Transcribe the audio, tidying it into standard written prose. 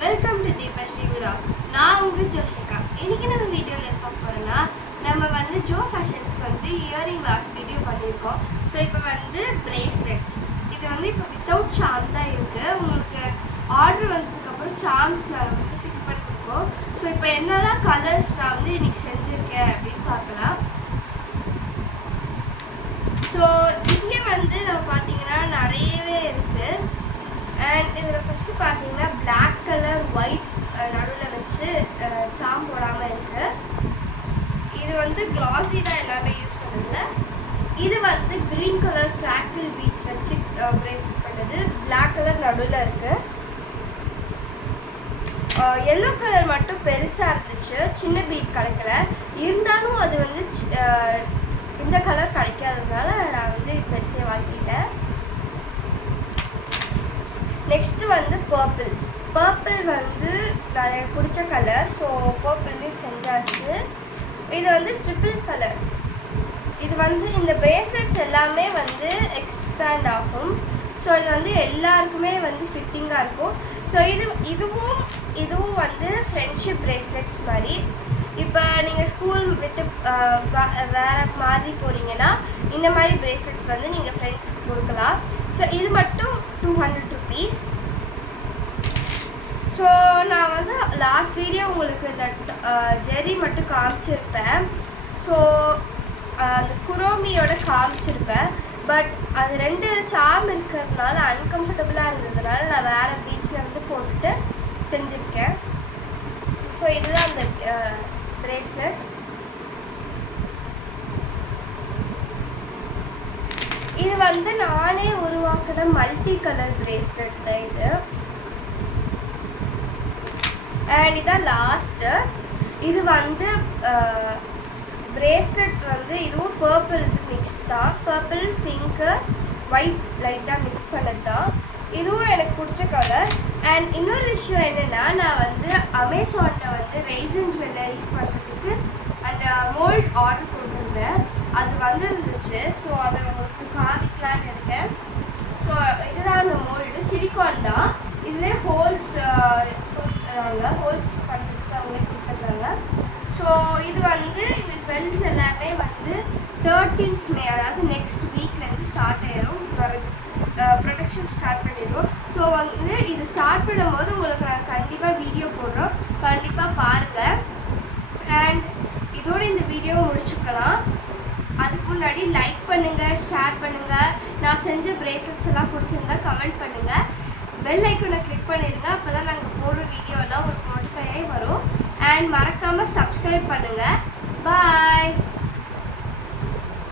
Welcome to Deepashree vlog. நான் உங்கள் ஜோஷிகா. இன்றைக்கி நம்ம வீடியோவில் என்ன பார்க்க போகிறோன்னா, நம்ம வந்து ஜோ ஃபேஷன்ஸ்க்கு வந்து இயரிங் லாஸ்ட் வீடியோ பண்ணியிருக்கோம். ஸோ இப்போ வந்து பிரேஸ்லெட்ஸ், இது வந்து இப்போ வித்தவுட் சார்ம் தான் இருக்குது. உங்களுக்கு ஆர்டர் வந்ததுக்கப்புறம் சார்ம்ஸ் நாங்கள் வந்து ஃபிக்ஸ் பண்ணி கொடுப்போம். ஸோ இப்போ என்னெல்லாம் கலர்ஸ் நான் வந்து இன்றைக்கி செஞ்சுருக்கேன் அப்படின்னு பார்க்கலாம். ஸோ இங்கே வந்து நம்ம பார்த்தீங்கன்னா நிறையவே இருக்குது. அண்ட் இதில் ஃபஸ்ட்டு பார்த்தீங்கன்னா பிளாக் கலர் ஒயிட் நடுவில் வச்சு சாம் போடாமல் இருக்குது. இது வந்து க்ளாஸி தான் எல்லாமே யூஸ் பண்ணுறதுல. இது வந்து க்ரீன் கலர் கிராக்கிள் பீட்ஸ் வச்சு பிரேஸ்லெட் பண்ணுறது. பிளாக் கலர் நடுவில் இருக்குது. எல்லோ கலர் மட்டும் பெருசாக இருந்துச்சு, சின்ன பீட் கிடைக்கல. இருந்தாலும் அது வந்து இந்த கலர் கிடைக்காததுனால நான் வந்து பெருசாக வாங்கிட்டேன். நெக்ஸ்ட்டு வந்து பர்பிள் வந்து எனக்கு பிடிச்ச கலர். ஸோ பர்பிள்லேயும் செஞ்சாச்சு. இது வந்து ட்ரிபிள் கலர். இது வந்து இந்த பிரேஸ்லெட்ஸ் எல்லாமே வந்து எக்ஸ்பேண்ட் ஆகும். ஸோ இது வந்து எல்லாருக்குமே வந்து ஃபிட்டிங்காக இருக்கும். ஸோ இதுவும் வந்து ஃப்ரெண்ட்ஷிப் பிரேஸ்லெட்ஸ் மாதிரி. இப்போ நீங்கள் ஸ்கூல் விட்டு வேறு மாதிரி போகிறீங்கன்னா இந்த மாதிரி பிரேஸ்லெட்ஸ் வந்து நீங்கள் ஃப்ரெண்ட்ஸ்க்கு கொடுக்கலாம். ஸோ இது மட்டும் 200 rupees. ஸோ நான் வந்து லாஸ்ட் வீடியோ உங்களுக்கு இந்த ஜெரி மட்டும் காமிச்சிருப்பேன். ஸோ அந்த குரோமியோட காமிச்சிருப்பேன். பட் அது 2 சார்ம் இருக்கிறதுனால அன்கம்ஃபர்டபுளாக இருந்ததுனால நான் வேறு பீச்சில் வந்து போட்டுட்டு செஞ்சுருக்கேன். ஸோ இதுதான் அந்த பிரேஸ்லெட். இது வந்து நானே உருவாக்குன மல்டி கலர் பிரேஸ்லெட் தான் இது. அண்ட் இதான் லாஸ்ட்டு. இது வந்து பிரேஸ்லெட் வந்து இதுவும் பர்பிள் மிக்ஸ்ட் தான். பர்பிள், பிங்க்கு, ஒயிட் லைட்டாக மிக்ஸ் பண்ணது தான். இதுவும் எனக்கு பிடிச்ச கலர். அண்ட் இன்னொரு விஷயம் என்னென்னா, நான் வந்து அமேசானில் வந்து ரெய்சின் ஜுவல்லரிஸ் பண்ணுறதுக்கு அந்த மோல்ட் ஆர்டர் போட்டிருந்தேன். அது வந்துருந்துச்சு. ஸோ அதை உங்களுக்கு காமிக்கலான்னு இருக்கேன். ஸோ இதுதான் அந்த மோல்டு. சிலிக்கான் தான். இதுலேயே ஹோல்ஸ் கொடுத்துருக்காங்க. ஹோல்ஸ் பண்ணுறதுக்கு அவங்களே கொடுத்துருக்காங்க. ஸோ இது வந்து இந்த ஜுவல்ஸ் எல்லாமே வந்து 13th May, அதாவது நெக்ஸ்ட் வீக்லேருந்து ஸ்டார்ட் ஆயிடும். ப்ரொடக்ஷன் ஸ்டார்ட் பண்ணிடுவோம். ஸோ வந்து இது ஸ்டார்ட் பண்ணும்போது உங்களுக்கு நாங்கள் கண்டிப்பாக வீடியோ போடுறோம். கண்டிப்பாக பாருங்கள். அண்ட் இதோட இந்த வீடியோவை முடிச்சுக்கலாம். அதுக்கு முன்னாடி லைக் பண்ணுங்கள், ஷேர் பண்ணுங்கள். நான் செஞ்ச பிரேஸ்லெட்ஸ் எல்லாம் பிடிச்சிருந்தா கமெண்ட் பண்ணுங்கள். பெல் ஐக்கனை கிளிக் பண்ணிடுங்க. அப்போ தான் நாங்கள் போடுற வீடியோலாம் உங்களுக்கு நோட்டிஃபை ஆகி வரும். அண்ட் மறக்காமல் சப்ஸ்கிரைப் பண்ணுங்கள். பாய்.